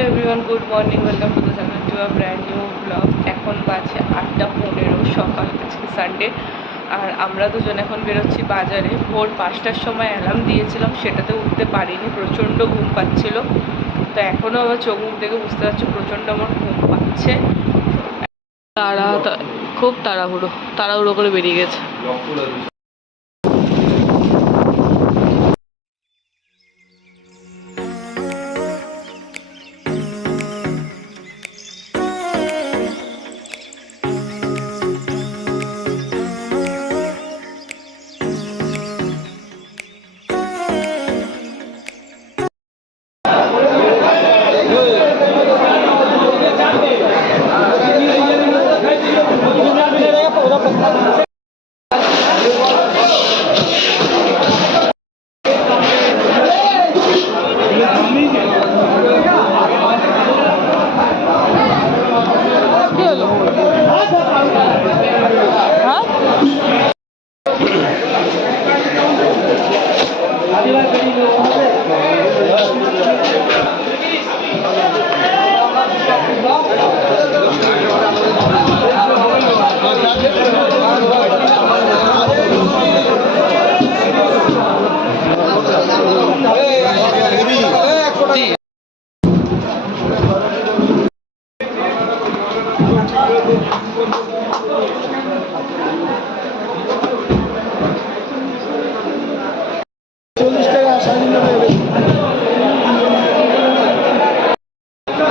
Hello everyone, good morning, welcome to the channel to a brand new blog. এখন বাজে 8:15 সকাল, আজকে Sunday. আর আমরা দুজন এখন বেরোচ্ছি বাজারে। ভোর 5টার সময় অ্যালার্ম দিয়েছিলাম, সেটাতে উঠতে পারিনি, প্রচণ্ড ঘুম পাচ্ছিল। তো এখনও আবার চোখ মুখ দেখে বুঝতে পারছি প্রচণ্ড আমার ঘুম পাচ্ছে। খুব তাড়াহুড়ো করে বেরিয়ে গেছে।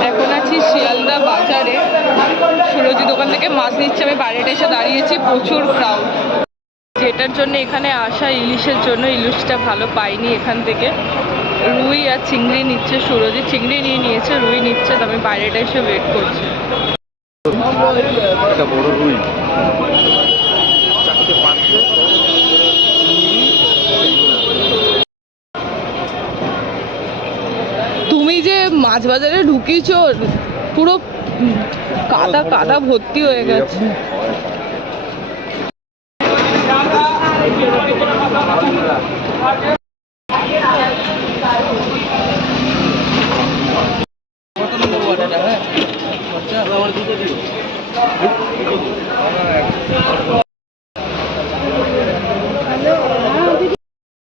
এখন আছি শিয়ালদা বাজারে, সুরজি দোকান থেকে মাছ নিচ্ছে। আমি বাইরেটা এসে দাঁড়িয়েছি, প্রচুর ক্রাউড। যেটার জন্য এখানে আসা, ইলিশের জন্য। ইলিশটা ভালো পাইনি এখান থেকে। রুই আর চিংড়ি নিচ্ছে সুরজি, চিংড়ি নিয়েছে, রুই নিচ্ছে। তো আমি বাইরেটা এসে ওয়েট করছি। তুমি যে মাছ বাজারে ঢুকিয়েছো, পুরো কাদা কাদা ভর্তি হয়ে গেছে।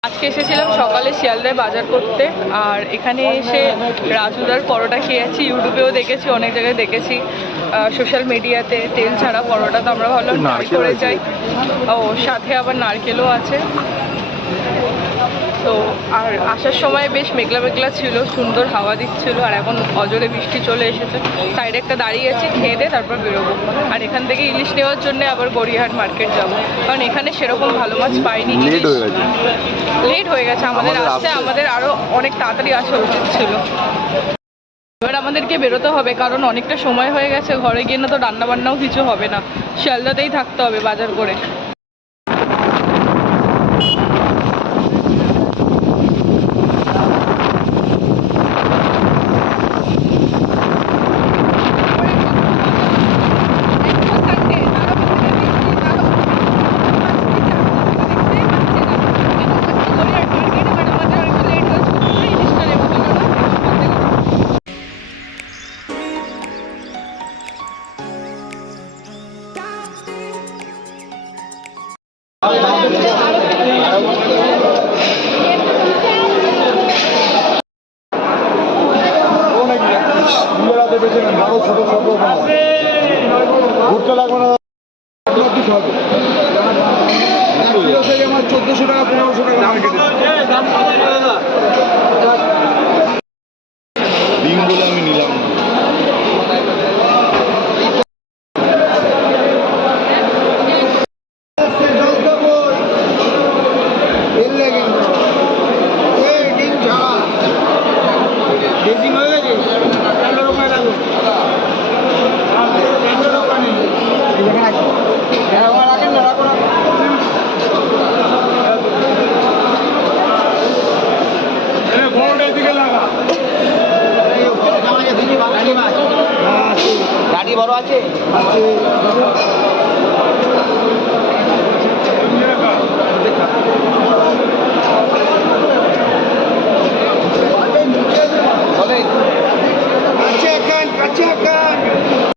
আজকে এসেছিলাম সকালে শিয়ালদায় বাজার করতে। আর এখানে এসে রাজুদার পরোটা খেয়েছি, ইউটিউবেও দেখেছি, অনেক জায়গায় দেখেছি, সোশ্যাল মিডিয়াতে। তেল ছাড়া পরোটা, তো আমরা ভাবলাম ট্রাই করে যাই। ও সাথে আবার নারকেলও আছে। তো আর আসার সময় বেশ মেঘলা মেঘলা ছিল, সুন্দর হাওয়া দিচ্ছিল। আর এখন অজরে বৃষ্টি চলে এসেছে। সাইডে একটা দাঁড়িয়ে আছি, খেয়ে দিয়ে তারপর বেরোবো। আর এখান থেকে ইলিশ নেওয়ার জন্য আবার গড়িয়াহাট মার্কেট যাব, কারণ এখানে সেরকম ভালো মাছ পাইনি। লেট হয়ে গেছে আমাদের আসতে, আমাদের আরও অনেক তাড়াতাড়ি আসা উচিত ছিল। এবার আমাদেরকে বেরোতে হবে, কারণ অনেকটা সময় হয়ে গেছে। ঘরে গিয়ে না তো রান্না বান্নাও কিছু হবে না, শিয়ালদাতেই থাকতে হবে বাজার করে। ঘুরতে লাগবে না, 1400 টাকা 1500 টাকা মার্কেটে ডিমগুলো আমি নিলাম। গাড়ি বড় আছে?